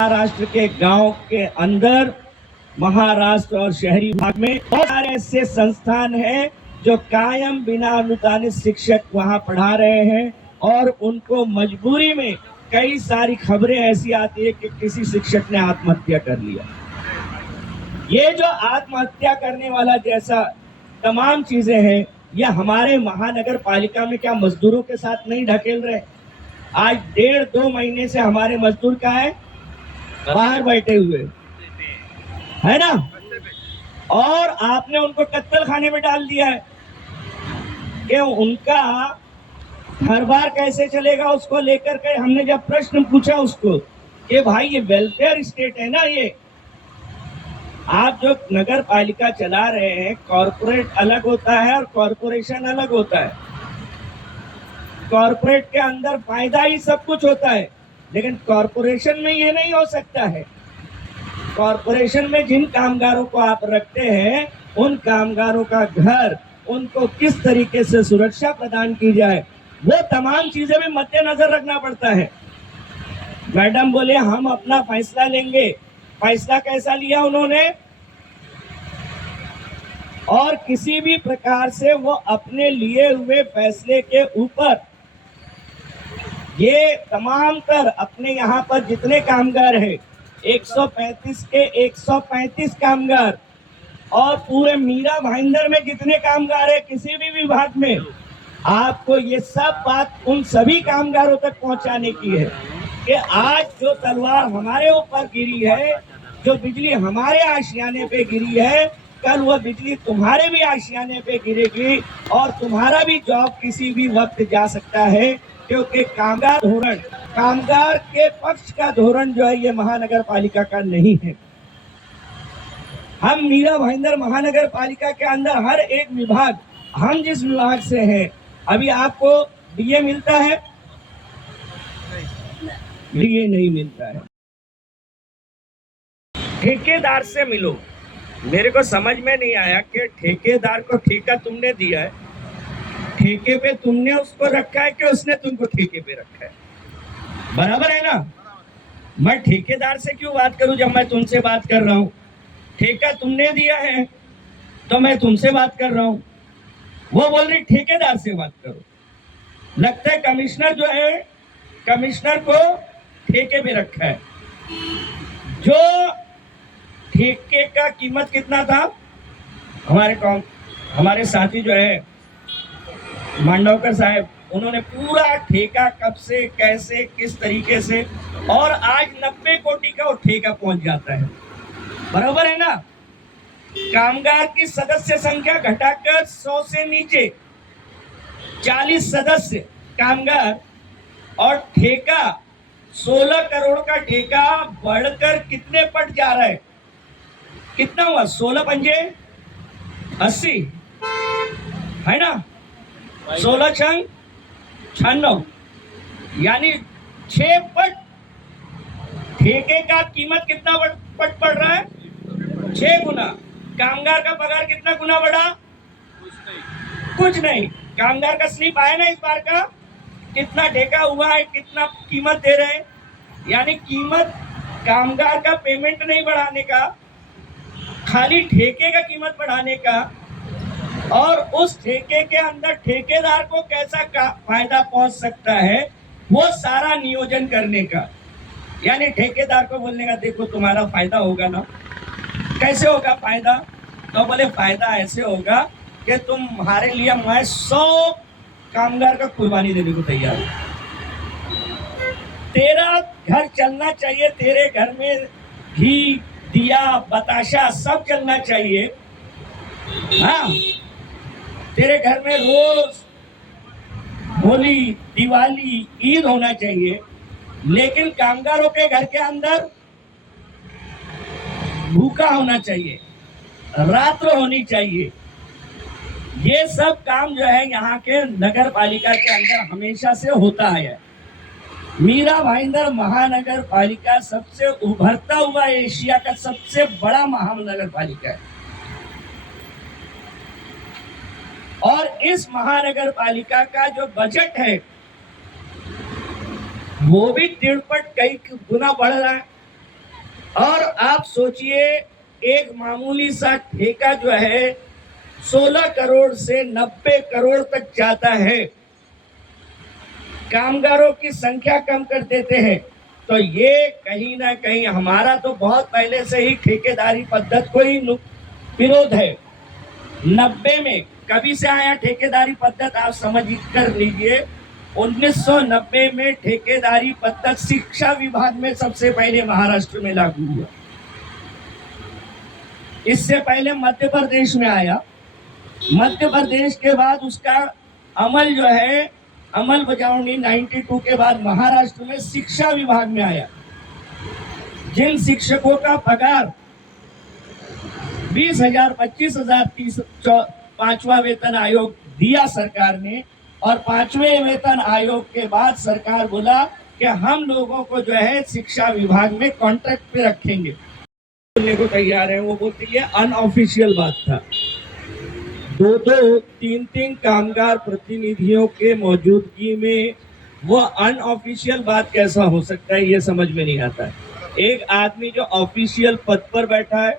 महाराष्ट्र के गांव के अंदर, महाराष्ट्र और शहरी भाग में बहुत सारे ऐसे संस्थान हैं जो कायम बिना अनुदानित शिक्षक वहां पढ़ा रहे हैं और उनको मजबूरी में कई सारी खबरें ऐसी आती है कि किसी शिक्षक ने आत्महत्या कर लिया। ये जो आत्महत्या करने वाला जैसा तमाम चीजें हैं, ये हमारे महानगर पालिका में क्या मजदूरों के साथ नहीं ढकेल रहे? आज 1.5-2 महीने से हमारे मजदूर का है बाहर बैठे हुए है ना, और आपने उनको कत्ल खाने में डाल दिया है कि उनका हर बार कैसे चलेगा। उसको लेकर के हमने जब प्रश्न पूछा उसको कि भाई ये वेलफेयर स्टेट है ना, ये आप जो नगर पालिका चला रहे हैं, कॉर्पोरेट अलग होता है और कॉर्पोरेशन अलग होता है। कॉर्पोरेट के अंदर फायदा ही सब कुछ होता है, लेकिन कॉर्पोरेशन में ये नहीं हो सकता है। कॉर्पोरेशन में जिन कामगारों को आप रखते हैं, उन कामगारों का घर, उनको किस तरीके से सुरक्षा प्रदान की जाए, वो तमाम चीजें भी मद्देनजर रखना पड़ता है। मैडम बोले हम अपना फैसला लेंगे। फैसला कैसा लिया उन्होंने? और किसी भी प्रकार से वो अपने लिए हुए फैसले के ऊपर ये तमाम तर अपने यहाँ पर जितने कामगार हैं, 135 के 135 कामगार, और पूरे मीरा भाईंदर में जितने कामगार है किसी भी विभाग में, आपको ये सब बात उन सभी कामगारों तक पहुंचाने की है कि आज जो तलवार हमारे ऊपर गिरी है, जो बिजली हमारे आशियाने पे गिरी है, कल वह बिजली तुम्हारे भी आशियाने पे गिरेगी और तुम्हारा भी जॉब किसी भी वक्त जा सकता है, क्योंकि कामगार धोरण, कामगार के पक्ष का धोरण जो है ये महानगर पालिका का नहीं है। हम मीरा भाईंदर महानगर पालिका के अंदर हर एक विभाग, हम जिस विभाग से हैं, अभी आपको डीए मिलता है? डीए नहीं मिलता है। ठेकेदार से मिलो। मेरे को समझ में नहीं आया कि ठेकेदार को ठेका तुमने दिया है, ठेके पे तुमने उसको रखा है कि उसने तुमको ठेके पे रखा है? बराबर है ना? मैं ठेकेदार से क्यों बात करूं जब मैं तुमसे बात कर रहा हूं? ठेका तुमने दिया है तो मैं तुमसे बात कर रहा हूं। वो बोल रही ठेकेदार से बात करो। लगता है कमिश्नर जो है, कमिश्नर को ठेके पे रखा है। जो ठेके का कीमत कितना था? हमारे साथी जो है मांडवकर साहब, उन्होंने पूरा ठेका कब से, कैसे, किस तरीके से, और आज 90 कोटी का वो ठेका पहुंच जाता है। बराबर है ना? कामगार की सदस्य संख्या घटाकर 100 से नीचे 40 सदस्य कामगार, और ठेका 16 करोड़ का ठेका बढ़कर कितने पट जा रहा है? कितना हुआ? 16 पंजे 80 है ना, 16 छंग 96, यानी 6 पट ठेके का कीमत कितना पट पड़ रहा है? 6 गुना। कामगार का पगार कितना गुना बढ़ा? कुछ नहीं। कामगार का स्लिप आया ना इस बार का, कितना ठेका हुआ है, कितना कीमत दे रहे हैं। यानी कीमत, कामगार का पेमेंट नहीं बढ़ाने का, खाली ठेके का कीमत बढ़ाने का, और उस ठेके के अंदर ठेकेदार को कैसा फायदा पहुंच सकता है वो सारा नियोजन करने का। यानी ठेकेदार को बोलने का देखो तुम्हारा फायदा होगा ना। कैसे होगा फायदा? तो बोले फायदा ऐसे होगा कि तुम्हारे लिए मैं 100 कामगार का कुर्बानी देने को तैयार हूं। तेरा घर चलना चाहिए, तेरे घर में घी, दिया, बताशा सब चलना चाहिए। हाँ, तेरे घर में रोज होली, दिवाली, ईद होना चाहिए, लेकिन कामगारों के घर के अंदर भूखा होना चाहिए, रात्र होनी चाहिए। ये सब काम जो है यहाँ के नगर पालिका के अंदर हमेशा से होता है। मीरा भाईंदर महानगर पालिका सबसे उभरता हुआ एशिया का सबसे बड़ा महानगर पालिका है, और इस महानगर पालिका का जो बजट है वो भी 1.5 कई गुना बढ़ रहा है। और आप सोचिए एक मामूली सा ठेका जो है 16 करोड़ से 90 करोड़ तक जाता है, कामगारों की संख्या कम कर देते हैं। तो ये कहीं ना कहीं हमारा तो बहुत पहले से ही ठेकेदारी पद्धति को ही विरोध है। 90 में कभी से आया ठेकेदारी पद्धति, आप समझ कर लीजिए। 1990 में ठेकेदारी पद्धति शिक्षा विभाग में सबसे पहले महाराष्ट्र में लागू हुआ। इससे पहले मध्य प्रदेश में आया। मध्य प्रदेश के बाद उसका अमल जो है, अमल बजावनी 92 के बाद महाराष्ट्र में शिक्षा विभाग में आया। जिन शिक्षकों का पगार 20,000, 25,000, 30, 5वां वेतन आयोग दिया सरकार ने, और 5वें वेतन आयोग के बाद सरकार बोला कि हम लोगों को जो है शिक्षा विभाग में कॉन्ट्रैक्ट पे रखेंगे, बोलने को तैयार है। वो बोलती है अनऑफिशियल बात था। 2-2, 3-3 कामगार प्रतिनिधियों के मौजूदगी में वो अनऑफिशियल बात कैसा हो सकता है, ये समझ में नहीं आता है। एक आदमी जो ऑफिशियल पद पर बैठा है,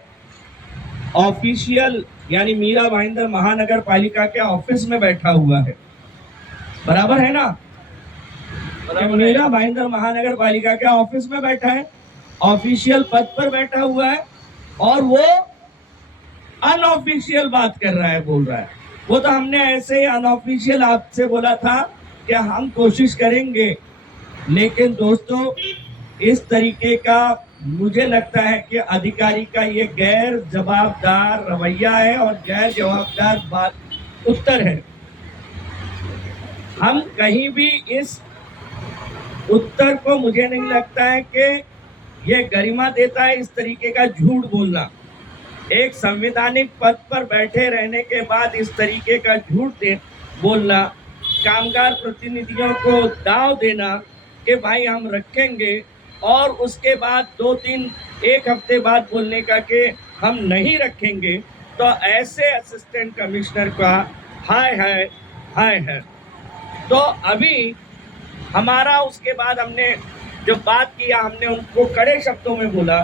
ऑफिशियल यानी मीरा भाईंदर महानगर पालिका के ऑफिस में बैठा हुआ है, बराबर है ना? मीरा भाईंदर महानगर पालिका के ऑफिस में बैठा है, ऑफिशियल पद पर बैठा हुआ है, और वो अनऑफिशियल बात कर रहा है, बोल रहा है। वो तो हमने ऐसे ही अनऑफिशियल आपसे बोला था कि हम कोशिश करेंगे, लेकिन दोस्तों इस तरीके का मुझे लगता है कि अधिकारी का ये गैर जवाबदार रवैया है और गैर जवाबदार बात उत्तर है। हम कहीं भी इस उत्तर को, मुझे नहीं लगता है कि ये गरिमा देता है इस तरीके का झूठ बोलना। एक संवैधानिक पद पर बैठे रहने के बाद इस तरीके का झूठ बोलना, कामगार प्रतिनिधियों को दाव देना कि भाई हम रखेंगे, और उसके बाद 2-3 एक हफ्ते बाद बोलने का कि हम नहीं रखेंगे, तो ऐसे असिस्टेंट कमिश्नर का हाय हाय हाय है। तो अभी हमारा उसके बाद हमने जो बात किया, हमने उनको कड़े शब्दों में बोला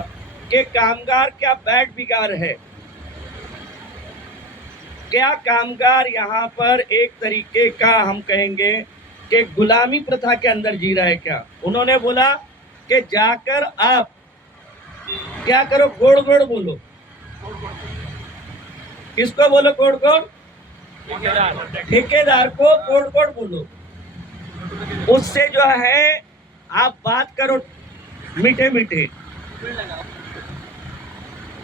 कि कामगार क्या बैठ बिगाड़ है, क्या कामगार यहाँ पर एक तरीके का हम कहेंगे कि गुलामी प्रथा के अंदर जी रहा है क्या? उन्होंने बोला कि जाकर आप क्या करो, गोड़ गोड़ बोलो। किसको बोलो गोड़ गोड़? ठेकेदार को गोड़ गोड़ बोलो। उससे जो है आप बात करो मीठे मीठे।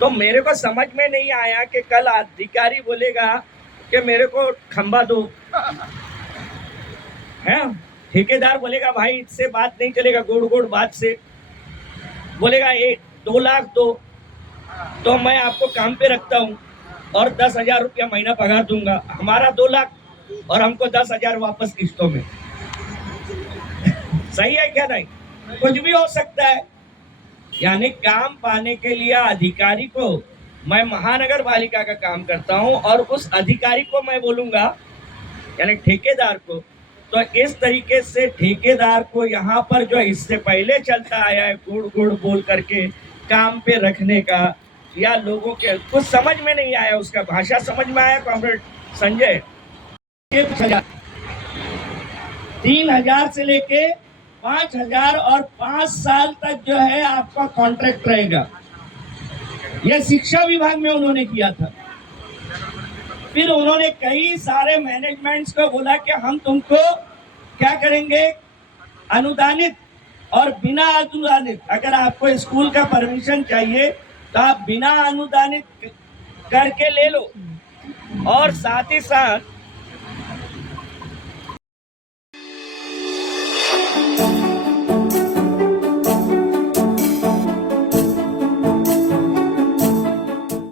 तो मेरे को समझ में नहीं आया कि कल अधिकारी बोलेगा कि मेरे को खंबा दो, है? ठेकेदार बोलेगा भाई इससे बात नहीं चलेगा, गोड़ गोड़ बात से बोलेगा 2 लाख दो, तो मैं आपको काम पे रखता हूँ और 10,000 रुपया महीना पगार दूंगा। हमारा 2 लाख और हमको 10,000 वापस किस्तों में। सही है क्या? नहीं, कुछ भी हो सकता है। यानी काम पाने के लिए अधिकारी को, मैं महानगर पालिका का काम करता हूं और उस अधिकारी को मैं बोलूंगा, यानी ठेकेदार को, तो इस तरीके से ठेकेदार को यहाँ पर जो इससे पहले चलता आया है गुड़ गुड़ बोल करके काम पे रखने का, या लोगों के कुछ समझ में नहीं आया, उसका भाषा समझ में आया कॉमरेड संजय? 3,000 से लेके 5,000 और 5 साल तक जो है आपका कॉन्ट्रैक्ट रहेगा। यह शिक्षा विभाग में उन्होंने किया था। फिर उन्होंने कई सारे मैनेजमेंट्स को बोला कि हम तुमको क्या करेंगे, अनुदानित और बिना अनुदानित, अगर आपको स्कूल का परमिशन चाहिए तो आप बिना अनुदानित करके ले लो, और साथ ही साथ